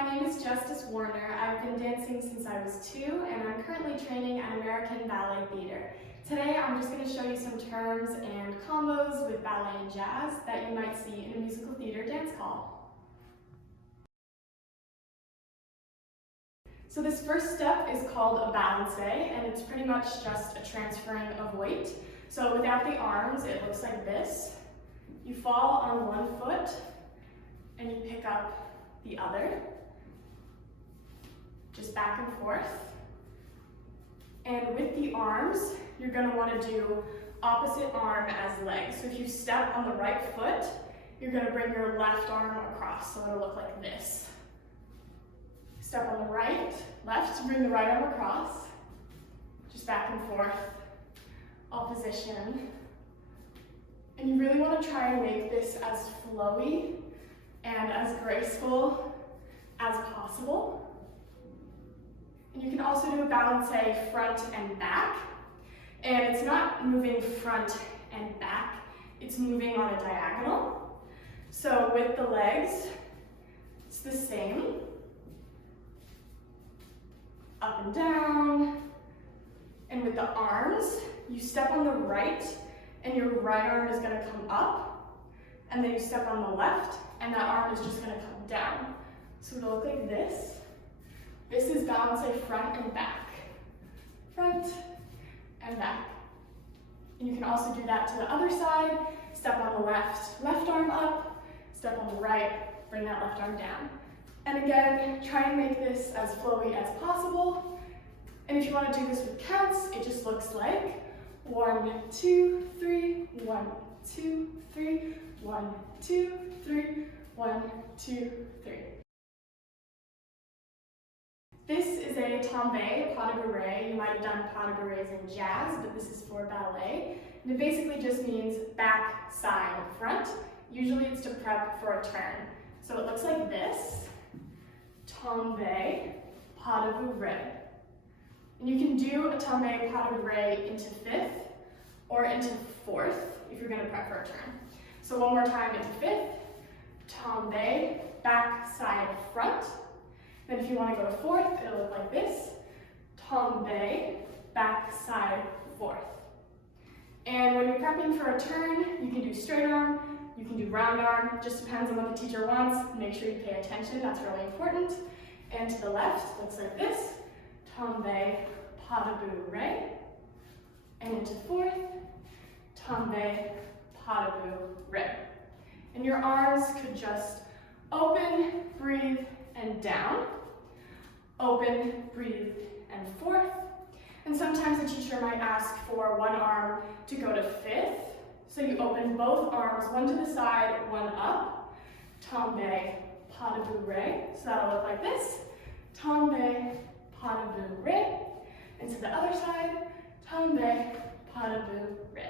my name is Justice Warner. I've been dancing since I was 2, and I'm currently training at American Ballet Theater. Today I'm just going to show you some terms and combos with ballet and jazz that you might see in a musical theater dance call. So this first step is called a ballet, and it's pretty much just a transferring of weight. So without the arms, it looks like this. You fall on one foot, and you pick up the other, just back and forth. And with the arms, you're going to want to do opposite arm as legs. So if you step on the right foot, you're going to bring your left arm across, so it'll look like this. Step on the right, left, bring the right arm across, just back and forth, opposition. And you really want to try and make this as flowy and as graceful as possible. And you can also do a balance front and back. And it's not moving front and back, it's moving on a diagonal. So with the legs, it's the same. Up and down. And with the arms, you step on the right, and your right arm is going to come up. And then you step on the left, and that arm is just going to come down. So it'll look like this. This is balance front and back. Front and back. And you can also do that to the other side. Step on the left, left arm up. Step on the right, bring that left arm down. And again, try and make this as flowy as possible. And if you want to do this with counts, it just looks like 1, 2, 3, 1, 2, 3, 1, 2, 3, 1, 2, 3. This is a tombe, pas de bourrée. You might have done pas de bourrées in jazz, but this is for ballet. And it basically just means back, side, front. Usually it's to prep for a turn. So it looks like this. Tombe, pas de bourrée. And you can do a tombe, pas de bourrée into 5th or into 4th if you're going to prep for a turn. So one more time into 5th, tombe, back, side, front. Then if you want to go to 4th, it'll look like this. Tombe, back, side, 4th. And when you're prepping for a turn, you can do straight arm, you can do round arm, just depends on what the teacher wants. Make sure you pay attention, that's really important. And to the left, looks like this. Tombe, pas de bourrée. And into 4th, tombe, pas de bourrée. And your arms could just open, breathe, and down. Open, breathe, and 4th. And sometimes the teacher might ask for one arm to go to 5th. So you open both arms, one to the side, one up. Tombe, pas de bourrée. So that'll look like this. Tombe, pas de bourrée. And to the other side, tombe, pas de bourrée.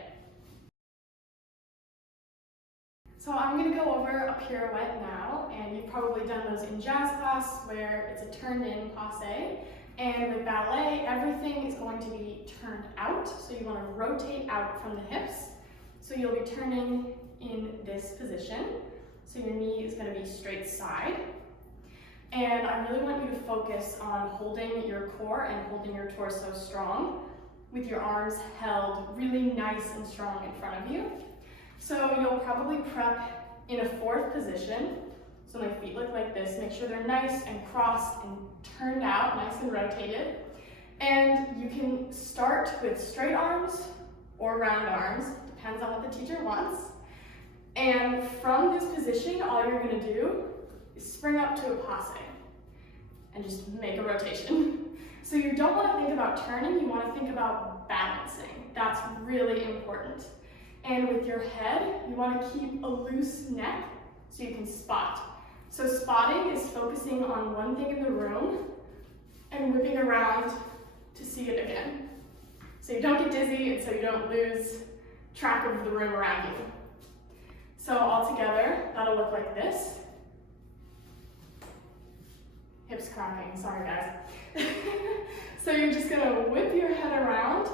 So I'm going to go over a pirouette now, and you've probably done those in jazz class where it's a turned in passe. And with ballet, everything is going to be turned out, so you want to rotate out from the hips. So you'll be turning in this position. So your knee is going to be straight side. And I really want you to focus on holding your core and holding your torso strong with your arms held really nice and strong in front of you. So you'll probably prep in a 4th position. So my feet look like this. Make sure they're nice and crossed and turned out, nice and rotated. And you can start with straight arms or round arms, depends on what the teacher wants. And from this position, all you're going to do is spring up to a passe and just make a rotation. So you don't want to think about turning, you want to think about balancing. That's really important. And with your head, you want to keep a loose neck so you can spot. So spotting is focusing on one thing in the room and whipping around to see it again. So you don't get dizzy and so you don't lose track of the room around you. So all together, that'll look like this. Hips cracking, sorry guys. So you're just gonna whip your head around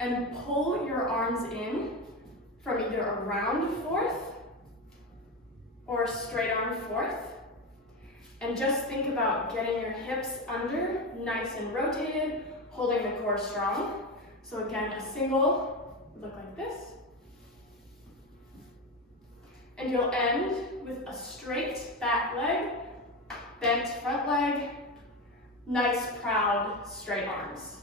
and pull your arms in from either a round 4th or a straight arm 4th. And just think about getting your hips under, nice and rotated, holding the core strong. So again, a single would look like this. And you'll end with a straight back leg, bent front leg, nice, proud, straight arms.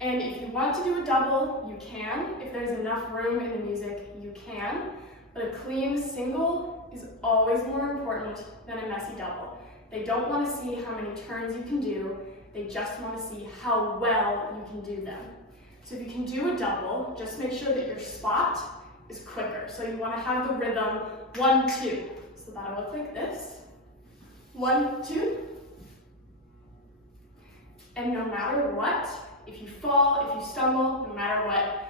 And if you want to do a double, you can. If there's enough room in the music, you can. But a clean single is always more important than a messy double. They don't want to see how many turns you can do. They just want to see how well you can do them. So if you can do a double, just make sure that your spot is quicker. So you want to have the rhythm 1, 2. So that'll look like this. 1, 2. And no matter what, if you fall, if you stumble, no matter what,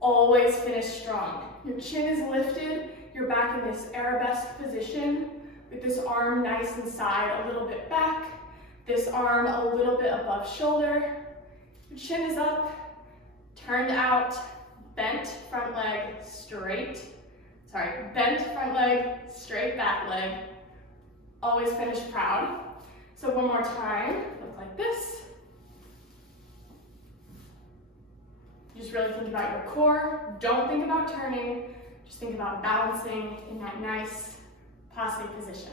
always finish strong. Your chin is lifted, you're back in this arabesque position with this arm nice and side, a little bit back, this arm a little bit above shoulder. Your chin is up, turned out, bent front leg, bent front leg, straight back leg. Always finish proud. So one more time, look like this. Just really think about your core. Don't think about turning. Just think about balancing in that nice passe position.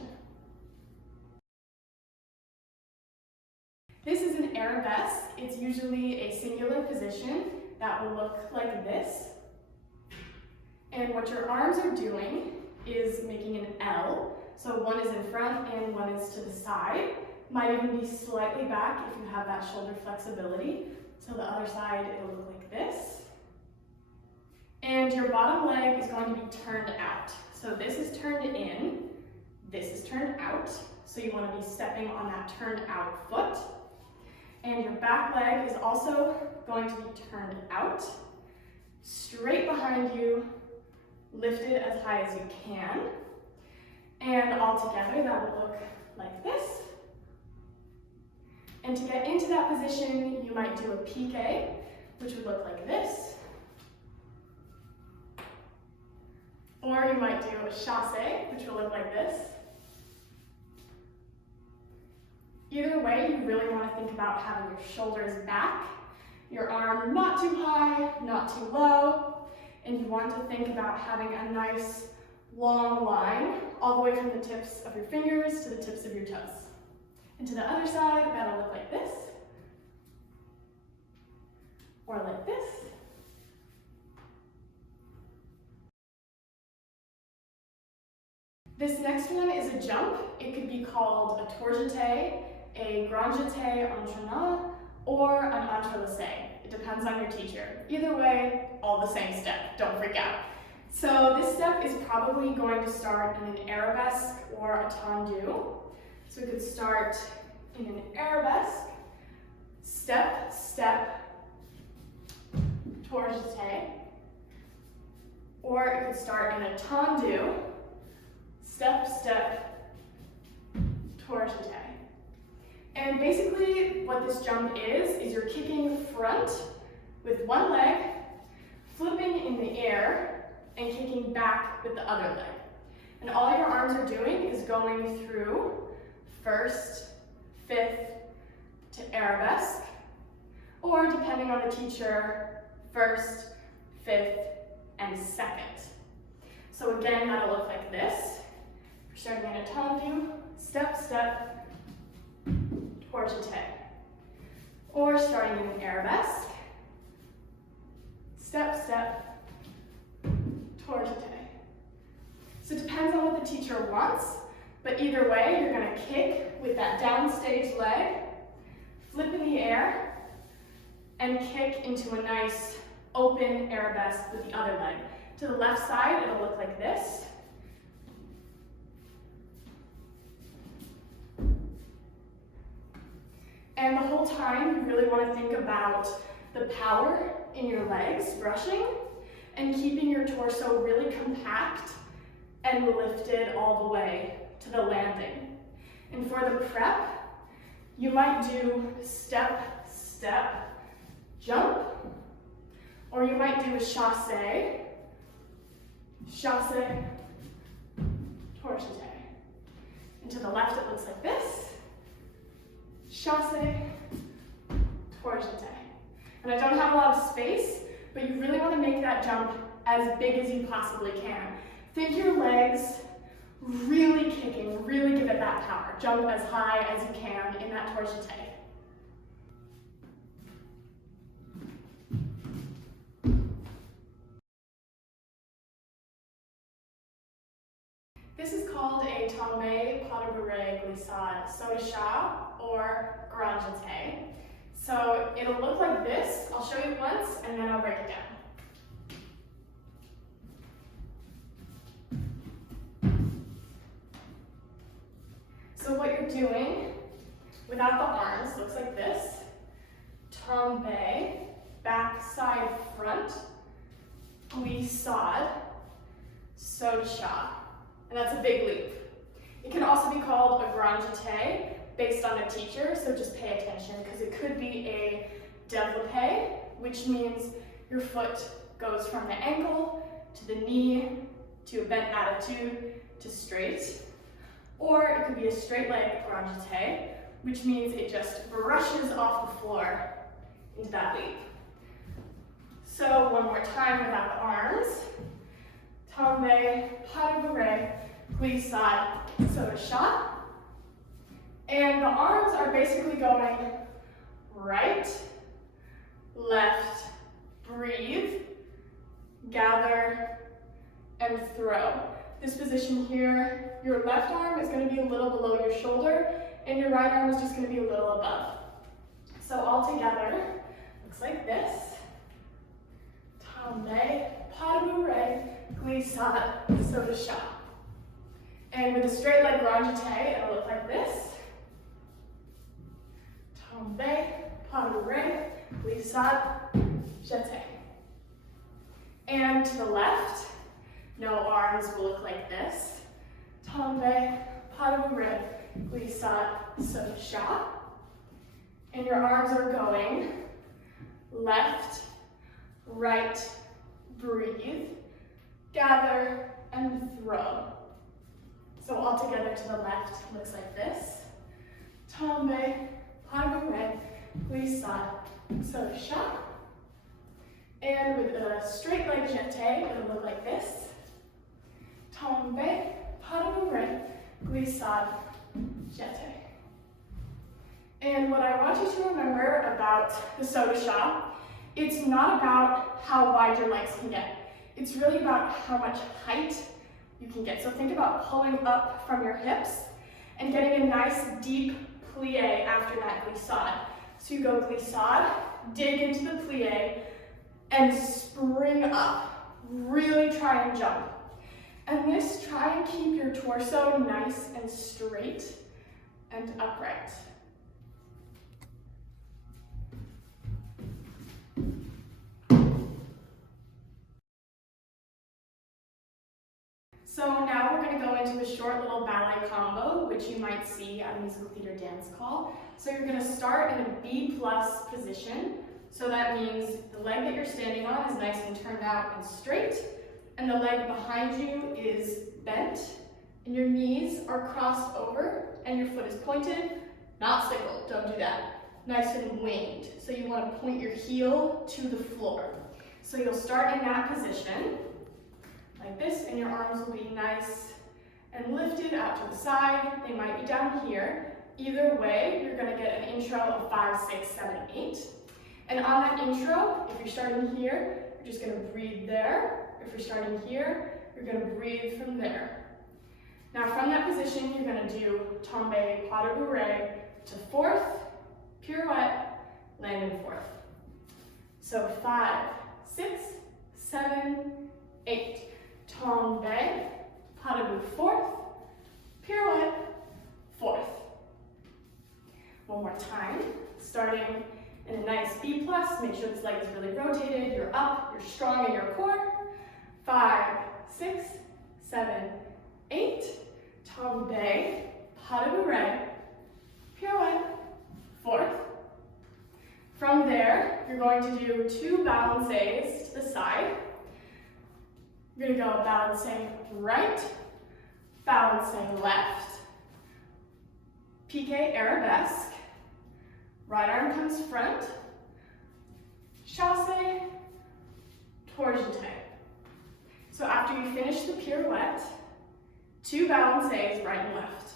This is an arabesque. It's usually a singular position that will look like this. And what your arms are doing is making an L. So one is in front and one is to the side. Might even be slightly back if you have that shoulder flexibility. So the other side, it'll look like this. And your bottom leg is going to be turned out. So this is turned in, this is turned out. So you want to be stepping on that turned out foot. And your back leg is also going to be turned out, straight behind you, lifted as high as you can. And all together, that will look like this. And to get into that position, you might do a piqué, which would look like this. Or you might do a chassé, which will look like this. Either way, you really want to think about having your shoulders back, your arm not too high, not too low, and you want to think about having a nice long line all the way from the tips of your fingers to the tips of your toes. And to the other side, that'll look like this, or like this. This next one is a jump. It could be called a tour jeté, a grand jeté entraînant, or an entrelacé. It depends on your teacher. Either way, all the same step, don't freak out. So this step is probably going to start in an arabesque or a tendu. So we could start in an arabesque, step, step, tour jeté, or it could start in a tendu, step, step, tour jeté. And basically what this jump is you're kicking front with one leg, flipping in the air, and kicking back with the other leg. And all your arms are doing is going through first, fifth to arabesque, or depending on the teacher, first, fifth, and second. So again, that'll look like this. We're starting in a tendu, step, step, tour jeté. Or starting in an arabesque, step, step, tour jeté. So it depends on what the teacher wants, but either way, you're gonna kick with that downstage leg, flip in the air, and kick into a nice open arabesque with the other leg. To the left side, it'll look like this. And the whole time, you really want to think about the power in your legs brushing and keeping your torso really compact and lifted all the way to the landing. And for the prep, you might do step, step, jump, or you might do a chassé, chassé, tour jeté. And to the left, it looks like this. Chasse, tour jeté. And I don't have a lot of space, but you really want to make that jump as big as you possibly can. Think your legs really kicking, really give it that power. Jump as high as you can in that tour jeté. This is called a tombé, pas de bourrée, glissade, saut de chat, or grand jeté. So it'll look like this. I'll show you once and then I'll break it down. So what you're doing without the arms looks like this. Tombé, back, side, front, glissade, saut de chat. And that's a big leap. It can also be called a grand jeté based on a teacher, so just pay attention because it could be a développé, which means your foot goes from the ankle to the knee to a bent attitude to straight. Or it could be a straight leg grand jeté, which means it just brushes off the floor into that leap. So one more time without the arms. Tombé, pas de bourrée, glissade, saut de chat. And the arms are basically going right, left, breathe, gather, and throw. This position here, your left arm is going to be a little below your shoulder, and your right arm is just going to be a little above. So all together, looks like this. Tombé, pas de bourrée, glissade, saut de chat. And with a straight leg grand jeté, it'll look like this. Tombé, pas de bourrée, glissade, jeté. And to the left, no arms will look like this. Tombé, pas de bourrée, glissade, saut de chat. And your arms are going left, right, breathe, gather, and throw. So all together to the left looks like this. Tombé, pas de bourrée, glissade, saut de chat. And with a straight leg jeté, it'll look like this. Tombé, pas de bourrée, glissade, jeté. And what I want you to remember about the saut de chat, it's not about how wide your legs can get. It's really about how much height you can get. So think about pulling up from your hips and getting a nice deep plie after that glissade. So you go glissade, dig into the plie, and spring up. Really try and jump. And this, try and keep your torso nice and straight and upright. So now we're going to go into a short little ballet combo, which you might see at a musical theater dance call. So you're going to start in a B+ position. So that means the leg that you're standing on is nice and turned out and straight, and the leg behind you is bent, and your knees are crossed over, and your foot is pointed, not sickled, don't do that. Nice and winged. So you want to point your heel to the floor. So you'll start in that position, like this, and your arms will be nice and lifted out to the side. They might be down here. Either way, you're going to get an intro of 5, 6, 7, 8. And on that intro, if you're starting here, you're just going to breathe there. If you're starting here, you're going to breathe from there. Now from that position, you're going to do tombé, pas de bourrée to fourth, pirouette, land in fourth. So 5, 6, 7, 8. Tombé, pas de bourrée fourth, pirouette, fourth. One more time, starting in a nice B+, make sure this leg is really rotated, you're up, you're strong in your core. 5, 6, 7, 8. Tombé, pas de bourrée, pirouette, fourth. From there, you're going to do 2 balancés to the side. You're going to go balancing right, balancing left, piqué arabesque, right arm comes front, chassé, tour jeté. So after you finish the pirouette, 2 balancés right and left.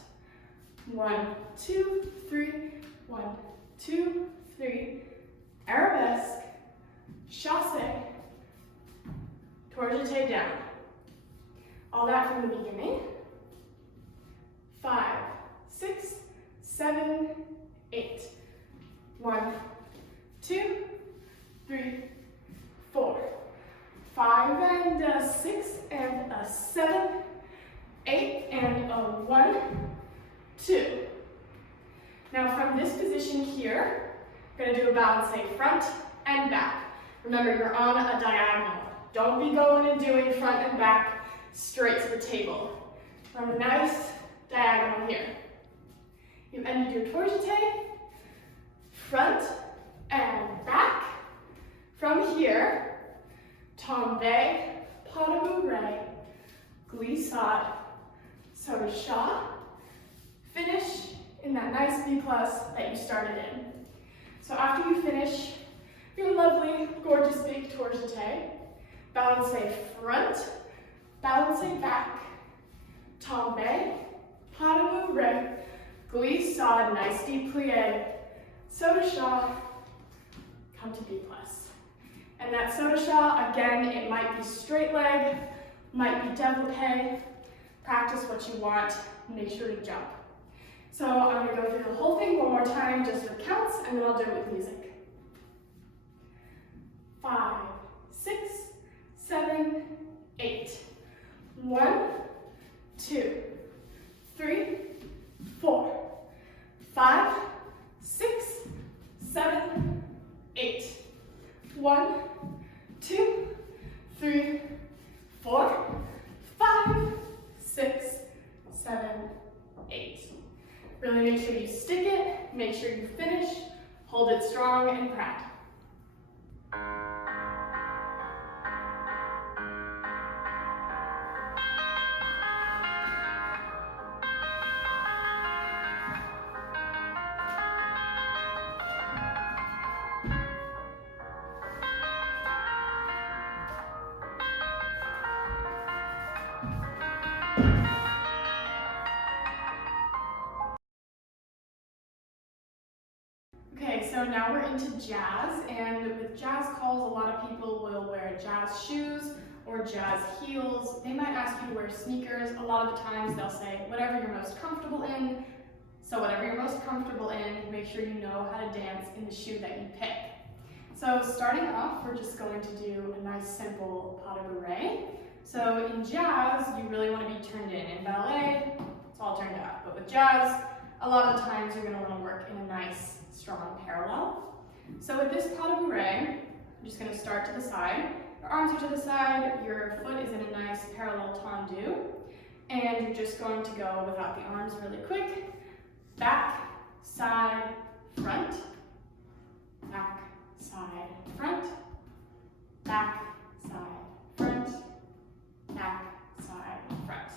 1, 2, 3, 1, 2, 3, arabesque, chassé, tour jeté down. All that from the beginning. 5, 6, 7, 8. 1, 2, 3, 4. 5 and a 6 and a 7, 8 and a 1, 2. Now from this position here, we're going to do a balancé front and back. Remember, you're on a diagonal. Don't be going and doing front and back straight to the table. Run a nice diagonal here. You ended your tour jeté, front and back. From here, tombé, pas de bourrée, glissade, saut de chat. Finish in that nice B+ that you started in. So after you finish your lovely, gorgeous big tour jeté, balancé front, balancé back, tombé, pas de bourrée, glissade, nice deep plié, saut de chat, come to B+. And that saut de chat, again, it might be straight leg, might be développé. Practice what you want, make sure to jump. So I'm going to go through the whole thing one more time just with counts, and then I'll do it with music. 5, 6, 7, 8. 1, 2, 3, 4, 5, 6, 7, 8. 1, 2, 3, 4, 5, 6, 7, 8. Really make sure you stick it, make sure you finish, hold it strong and proud. Okay, so now we're into jazz, and with jazz calls, a lot of people will wear jazz shoes or jazz heels. They might ask you to wear sneakers. A lot of the times they'll say whatever you're most comfortable in. So whatever you're most comfortable in, make sure you know how to dance in the shoe that you pick. So starting off, we're just going to do a nice simple pas de bourrée. So in jazz, you really want to be turned in. In ballet, it's all turned out. But with jazz, a lot of the times you're going to want to work in a nice, strong parallel. So with this pas de bourrée, I'm just going to start to the side. Your arms are to the side, your foot is in a nice parallel tendu, and you're just going to go without the arms really quick. Back, side, front, back, side, front, back, side, front, back, side, front.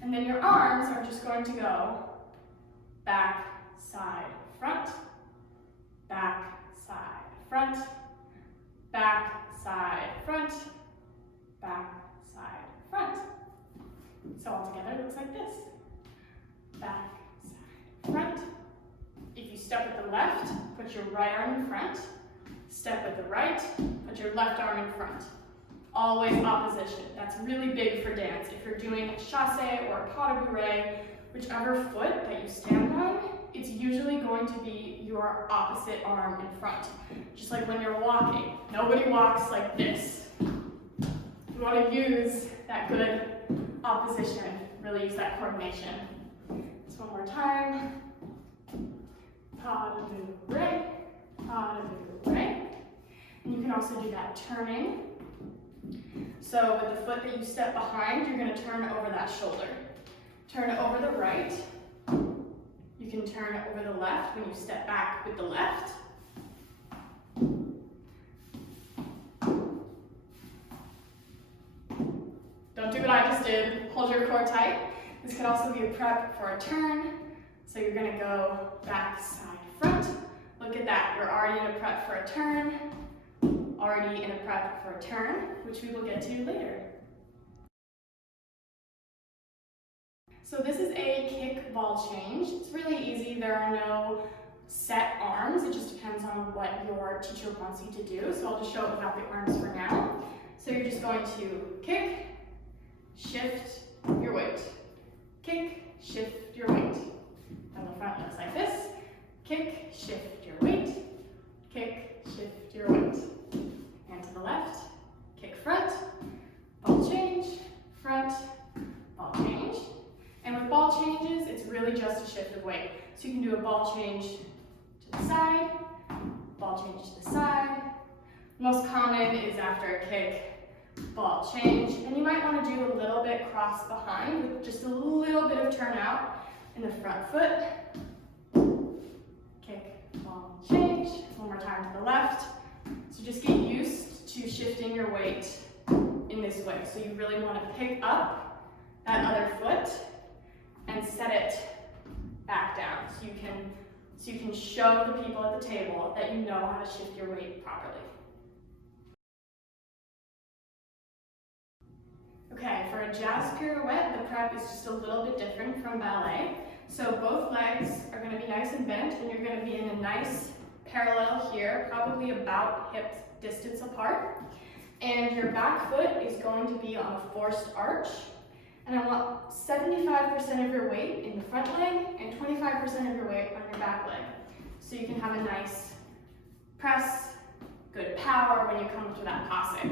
And then your arms are just going to go back, side, front, back, side, front, back, side, front, back, side, front. So all together it looks like this. Back, side, front. If you step with the left, put your right arm in front. Step with the right, put your left arm in front. Always opposition. That's really big for dance. If you're doing a chassé or a pas de bourrée, whichever foot that you stand on, it's usually going to be your opposite arm in front. Just like when you're walking. Nobody walks like this. You want to use that good opposition. Really use that coordination. Just one more time. Pas de bourrée, pas de bourrée. And you can also do that turning. So with the foot that you step behind, you're going to turn over that shoulder. Turn it over the right. You can turn it over the left when you step back with the left. Don't do what I just did. Hold your core tight. This can also be a prep for a turn. So you're gonna go back, side, front. Look at that, you're already in a prep for a turn, already in a prep for a turn, which we will get to later. So this is a kick ball change. It's really easy. There are no set arms. It just depends on what your teacher wants you to do. So I'll just show it without the arms for now. So you're just going to kick, shift your weight. Kick, shift your weight. On the front looks like this. Kick, shift your weight. Kick, shift your weight. And to the left, kick front, ball change, front, ball change. And with ball changes, it's really just a shift of weight. So you can do a ball change to the side, ball change to the side. Most common is after a kick, ball change. And you might want to do a little bit cross behind with just a little bit of turnout in the front foot. Kick, ball change. One more time to the left. So just get used to shifting your weight in this way. So you really want to pick up that other foot and set it back down so you can show the people at the table that you know how to shift your weight properly. Okay, for a jazz pirouette, the prep is just a little bit different from ballet. So both legs are going to be nice and bent, and you're going to be in a nice parallel here, probably about hip distance apart. And your back foot is going to be on a forced arch. And I want 75% of your weight in the front leg and 25% of your weight on your back leg. So you can have a nice press, good power when you come to that passe.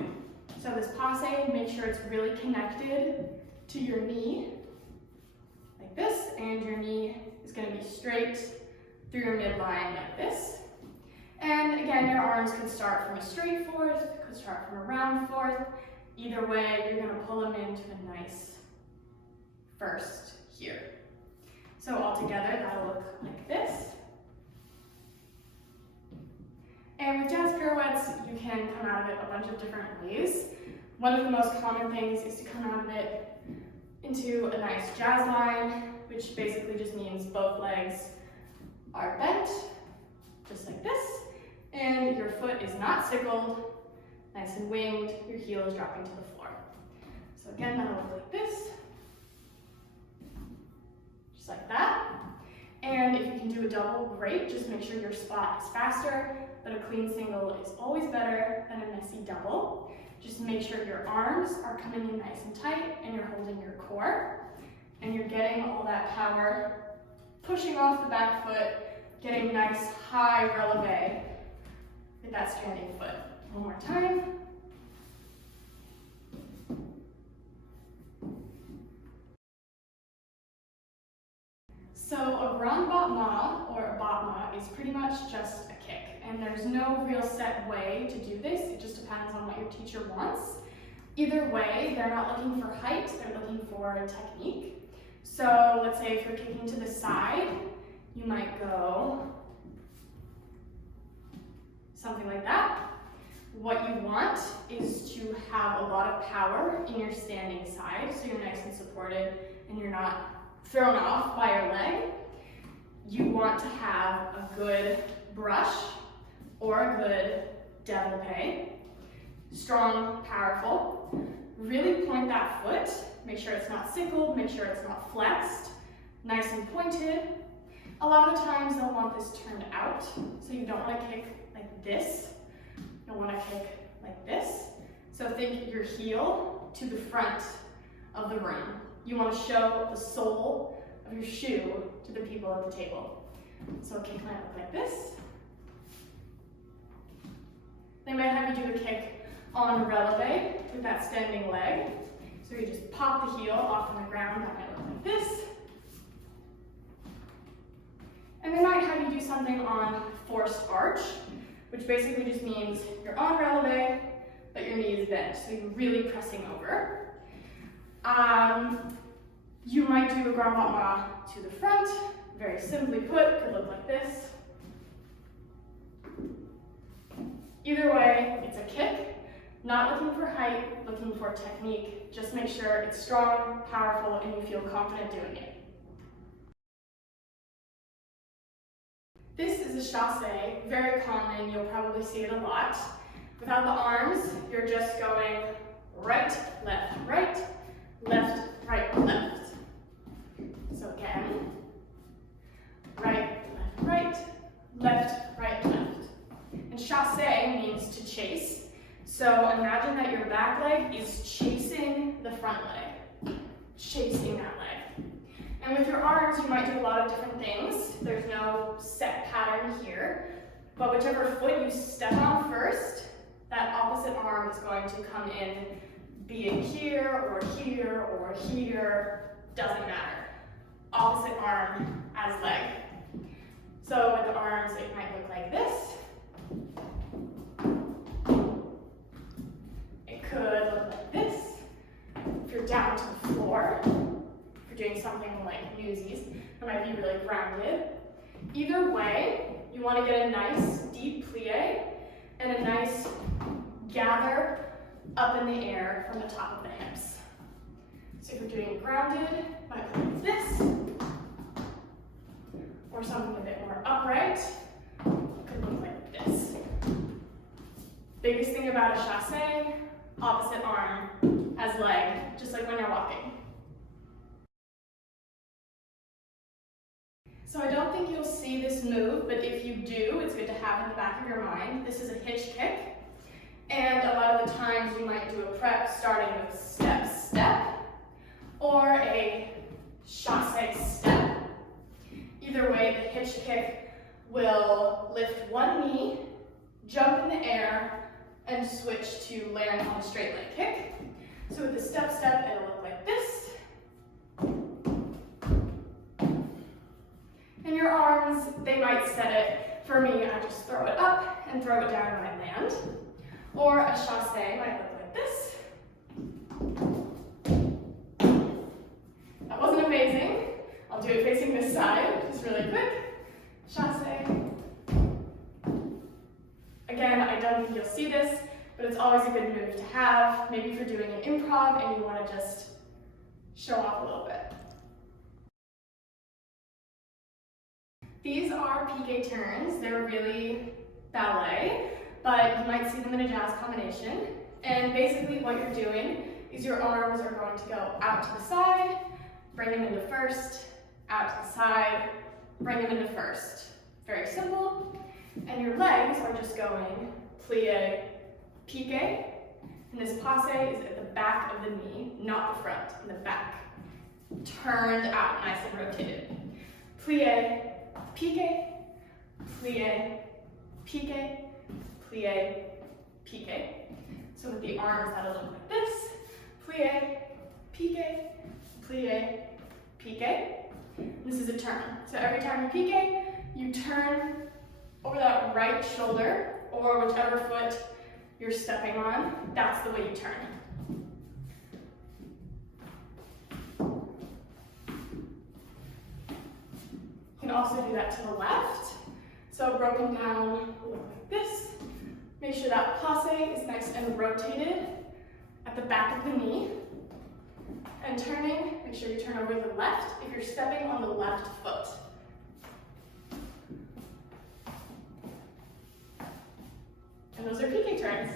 So this passe, make sure it's really connected to your knee, like this, and your knee is going to be straight through your midline like this. And again, your arms could start from a straight fourth, could start from a round fourth. Either way, you're going to pull them into a nice first here. So all together, that'll look like this. And with jazz pirouettes, you can come out of it a bunch of different ways. One of the most common things is to come out of it into a nice jazz line, which basically just means both legs are bent, just like this, and your foot is not sickled, nice and winged, your heel is dropping to the floor. So again, that'll look like this. Just like that. And if you can do a double, great. Just make sure your spot is faster, but a clean single is always better than a messy double. Just make sure your arms are coming in nice and tight and you're holding your core. And you're getting all that power, pushing off the back foot, getting nice high releve with that standing foot. One more time. So a grand battement or a battement is pretty much just a kick, and there's no real set way to do this. It just depends on what your teacher wants. Either way, they're not looking for height, they're looking for technique. So let's say if you're kicking to the side, you might go something like that. What you want is to have a lot of power in your standing side, so you're nice and supported and you're not thrown off by your leg. You want to have a good brush or a good développé. Strong, powerful. Really point that foot. Make sure it's not sickled, make sure it's not flexed. Nice and pointed. A lot of the times they'll want this turned out, so you don't want to kick like this. You want to kick like this. So think your heel to the front of the room. You want to show the sole of your shoe to the people at the table. So a kick might look like this. They might have you do a kick on releve with that standing leg. So you just pop the heel off on the ground, that might look like this. And they might have you do something on forced arch, which basically just means you're on releve, but your knee is bent, so you're really pressing over. You might do a grand battement to the front, very simply put, could look like this. Either way, it's a kick, not looking for height, looking for technique. Just make sure it's strong, powerful, and you feel confident doing it. This is a chasse, very common, you'll probably see it a lot. Without the arms, you're just going right, left, right, left. So again, right, left. And chasse means to chase. So imagine that your back leg is chasing the front leg, chasing that leg. And with your arms, you might do a lot of different things. There's no set pattern here, but whichever foot you step on first, that opposite arm is going to come in, be it here or here or here, doesn't matter. Opposite arm as leg. So with the arms, it might look like this. It could look like this. If you're down to the floor, if you're doing something like newsies, it might be really grounded. Either way, you want to get a nice deep plie and a nice gather up in the air from the top of the hips. So if you're doing it grounded, it might look like this, or something a bit more upright, it could look like this. Biggest thing about a chasse, opposite arm as leg, just like when you're walking. So I don't think you'll see this move, but if you do, it's good to have in the back of your mind. This is a hitch kick, and a lot of the times you might do a prep starting with step, or a chasse step. Either way, the hitch kick will lift one knee, jump in the air, and switch to land on a straight leg kick. So with the step, it'll look like this. And your arms, they might set it. For me, I just throw it up and throw it down when I land. Or a chasse might look like this. That wasn't amazing. I'll do it facing this side, just really quick. Chasse. Again, I don't think you'll see this, but it's always a good move to have. Maybe if you're doing an improv and you want to just show off a little bit. These are piqué turns. They're really ballet, but you might see them in a jazz combination. And basically what you're doing is your arms are going to go out to the side, bring them into first, out to the side, bring them into first. Very simple. And your legs are just going plie, piqué. And this passe is at the back of the knee, not the front, in the back. Turned out, nice and rotated. Plie, piqué, plie, piqué, plie, piqué. So with the arms, that'll look like this. Plie, piqué, plie, piqué. This is a turn. So every time you piqué, you turn over that right shoulder, or whichever foot you're stepping on, that's the way you turn. You can also do that to the left. So broken down will look like this. Make sure that passe is nice and rotated at the back of the knee. And turning, make sure you turn over to the left if you're stepping on the left foot. And those are piqué turns.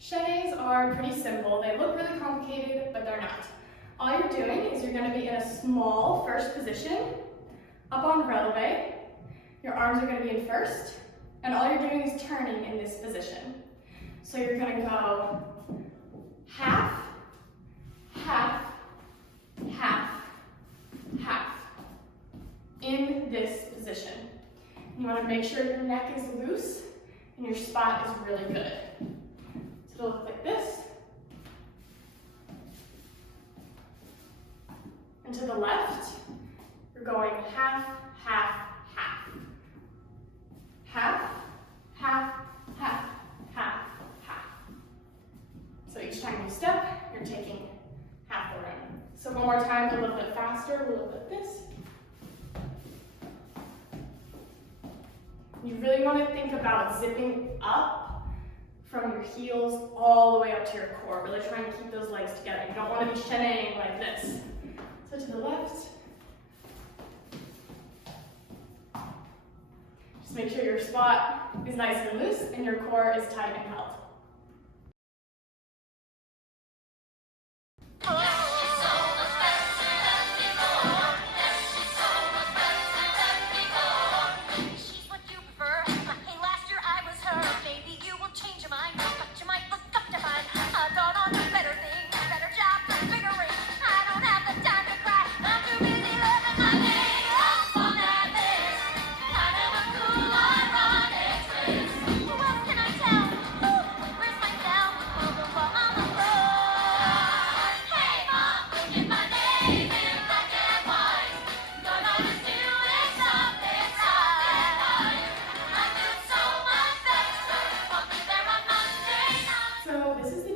Chaînés are pretty simple. They look really complicated, but they're not. All you're doing is you're going to be in a small first position, up on releve. Your arms are going to be in first, and all you're doing is turning in this position. So you're going to go half, half, half, half in this position. You want to make sure your neck is loose and your spot is really good. So it'll look like this. And to the left, you're going half, half, half. Half, half, half, half, half. So each time you step, you're taking half the room. So one more time, a little bit faster, a little bit this. You really want to think about zipping up from your heels all the way up to your core. Really trying to keep those legs together. You don't want to be chaînéing like this. So to the left, Just make sure your spot is nice and loose and your core is tight and held.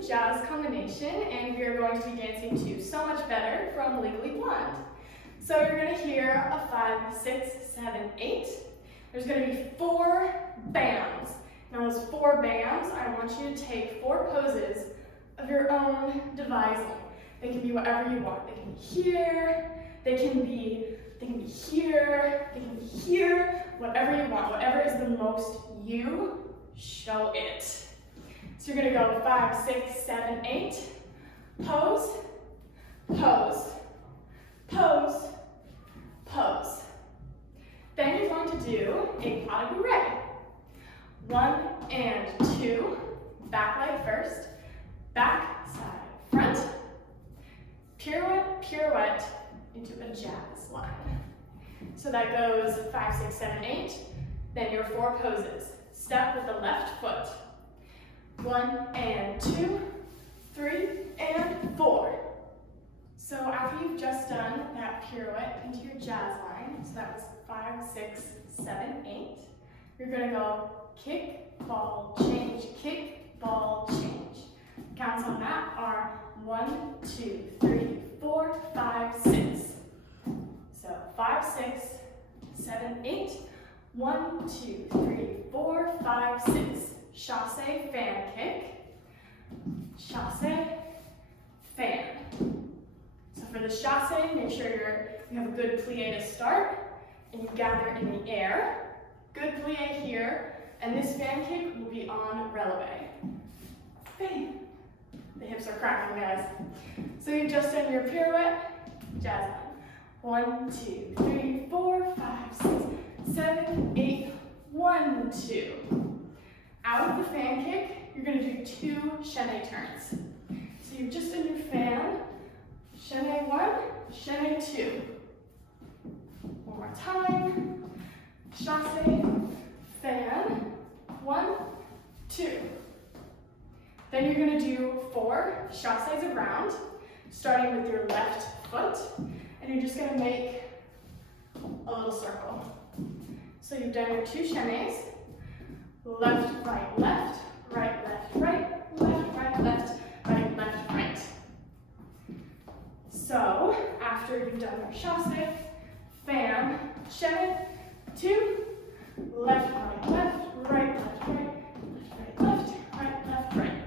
Jazz combination, and we are going to be dancing to So Much Better from Legally Blonde. So you're going to hear a 5, 6, 7, 8. There's going to be 4 bams. Now those 4 bams, I want you to take 4 poses of your own devising. They can be whatever you want. They can be here, they can be here, they can be here, whatever you want. Whatever is the most you, show it. So you're going to go 5, 6, 7, 8, pose, pose, pose, pose. Then you're going to do a pas de bourrée. 1 and 2, back leg first, back, side, front, pirouette, pirouette into a jazz line. So that goes 5, 6, 7, 8, then your 4 poses. Step with the left foot. 1 and 2, 3 and 4. So after you've just done that pirouette into your jazz line, so that was 5, 6, 7, 8, you're going to go kick, ball, change, kick, ball, change. Counts on that are 1, 2, 3, 4, 5, 6. So 5, 6, 7, 8, 1, 2, 3, 4, 5, 6. Chassé, fan kick, chassé, fan. So for the chassé, make sure you have a good plie to start, and you gather in the air. Good plie here, and this fan kick will be on releve. Fan. The hips are cracking, guys. So you've just done your pirouette, jazz line. 1, 2, 3, 4, 5, 6, 7, 8, 1, 2. Out of the fan kick, you're going to do 2 chaîné turns. So you've just done your fan, chaîné 1, chaîné 2. One more time, chassé, fan, 1, 2. Then you're going to do 4 chassés around, starting with your left foot, and you're just going to make a little circle. So you've done your 2 chaînés. Left, right, left, right, left, right, left, right, left, right, left, right. So, after you've done your chassé, fan, chaîné, 2, left, right, left, right, left, right, left, right, left, right, left, right.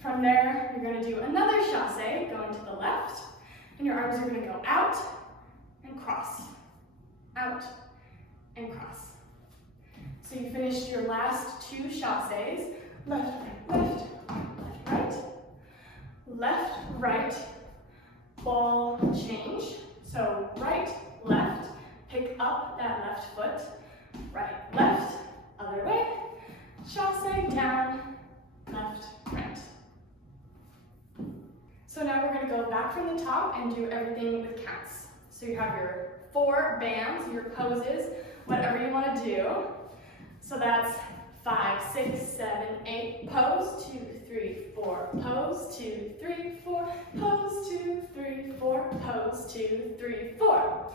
From there, you're going to do another chassé, going to the left, and your arms are going to go out and cross, out and cross. So you finished your last 2 chassés, left, right, left, right, left, right, ball change. So right, left, pick up that left foot, right, left, other way, chassé, down, left, right. So now we're going to go back from the top and do everything with counts. So you have your 4 bands, your poses, whatever you want to do. So that's 5, 6, 7, 8, pose, 2, 3, 4, pose, 2, 3, 4, pose, 2, 3, 4, pose, 2, 3, 4.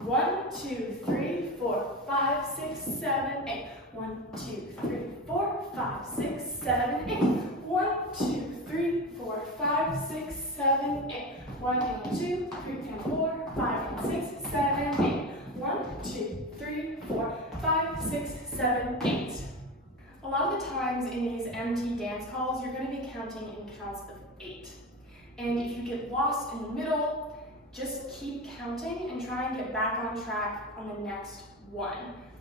1, 2, 3, 4, 5, 6, 7, 8. 1, 2, 3, 4, 5, 6, 7, 8. 1, 2, 3, 4, 5, 6, 7, 8. 1 and 2, 3 and 4, 5 and 6, 7, 8. 1, 2, 3, 4, 5, 6, 7, 8. A lot of the times in these MT dance calls, you're going to be counting in counts of 8. And if you get lost in the middle, just keep counting and try and get back on track on the next one.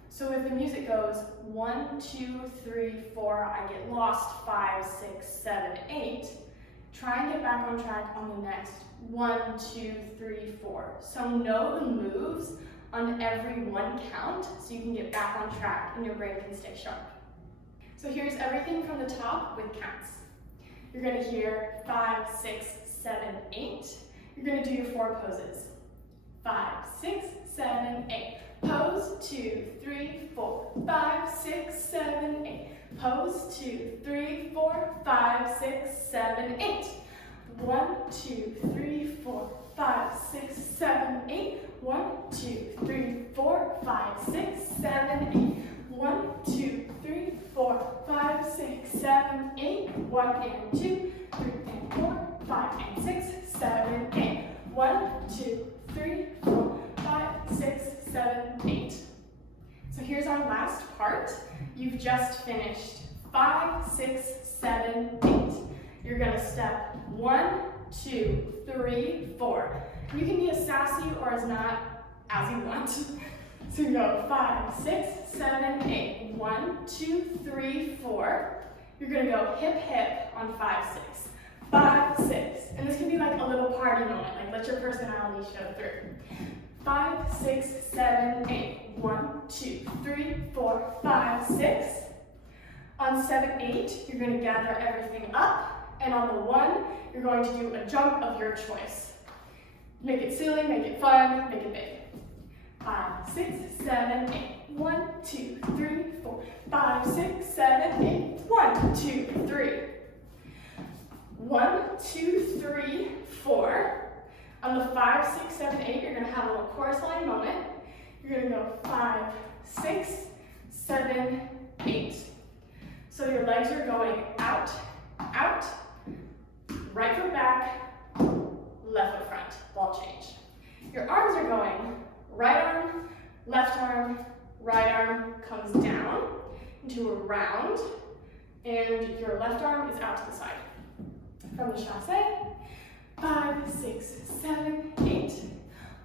So if the music goes 1, 2, 3, 4, I get lost 5, 6, 7, 8, try and get back on track on the next 1, 2, 3, 4. So know the moves on every one count so you can get back on track and your brain can stay sharp. So here's everything from the top with counts. You're going to hear 5, 6, 7, 8. You're going to do your 4 poses. 5, 6, 7, 8. Pose 2, 3, 4, 5, 6, 7, 8. Pose 2, 3, 4, 5, 6, 7, 8. 1, 2, 3, 4, 5, 6, 7, 8. 1, 2, 3, 4, 5, 6, 7, 8. 1, 2, 3, 4, 5, 6, 7, 8. 1 and 2, 3 and 4, 5 and 6, 7, 8. 1, 2, 3, 4, 5, 6, 7, 8. So here's our last part. You've just finished 5, 6, 7, 8. You're gonna step 1, 2, 3, 4. You can be as sassy or as not as you want. So you go 5, 6, 7, 8. 1, 2, 3, 4. You're gonna go hip, hip on 5, 6. 5, 6. And this can be like a little party moment, like let your personality show through. 5, 6, 7, 8. 1, 2, 3, 4, 5, 6. On 7, 8, you're going to gather everything up. And on the 1, you're going to do a jump of your choice. Make it silly, make it fun, make it big. 5, 6, 7, 8. 1, 2, 3, 4, 5, 6, 7, 8. 1, 2, 3. 1, 2, 3, 4. On the 5, 6, 7, 8, you're going to have a little chorus line moment. You're going to go 5, 6, 7, 8. So your legs are going out, out, right foot back, left foot front, ball change. Your arms are going right arm, right arm comes down into a round, and your left arm is out to the side. From the chassé, 5, 6, 7, 8.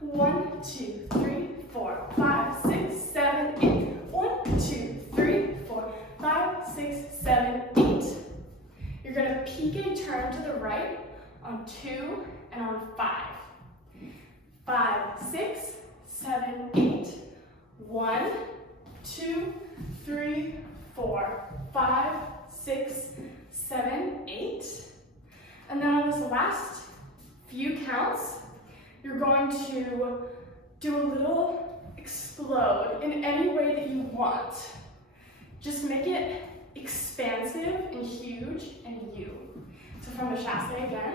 1, 2, 3, 4, 5, 6, 7, 8. 1, 2, 3, 4, 5, 6, 7, 8. You're going to piqué turn to the right on 2 and on 5. 5, 6, 7, 8. 1, 2, 3, 4, 5, 6, 7, 8. And then on this last few counts, you're going to do a little explode in any way that you want. Just make it expansive and huge and you. So from the chassé again,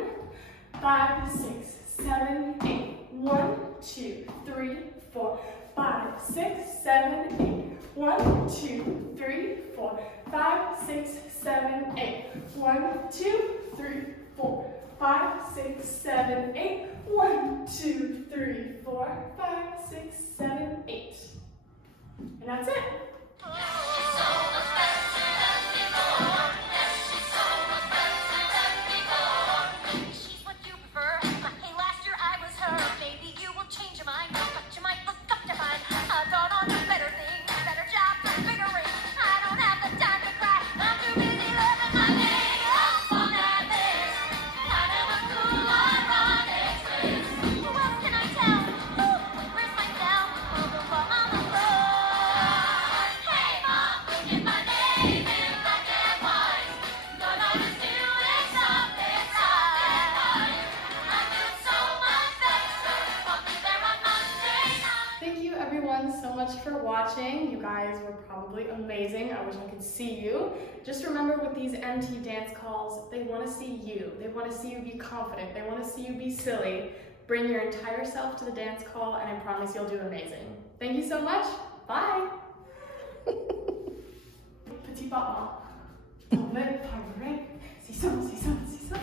5, 6, 7, 8. 1, 2, 3, 4, 5, 6, 7, 8. 1, 2, 3, 4, 5, 6, 7, 8. 1, 2, 3, 4, 5, 6, 7, 8. 1, 2, 3, 4, 5, 6, 7, 8. And that's it. So much for watching. You guys were probably amazing. I wish I could see you. Just remember with these MT dance calls, they want to see you. They want to see you be confident. They want to see you be silly. Bring your entire self to the dance call and I promise you'll do amazing. Thank you so much. Bye. Petit papa. Ballet, c'est ça, c'est ça, c'est ça.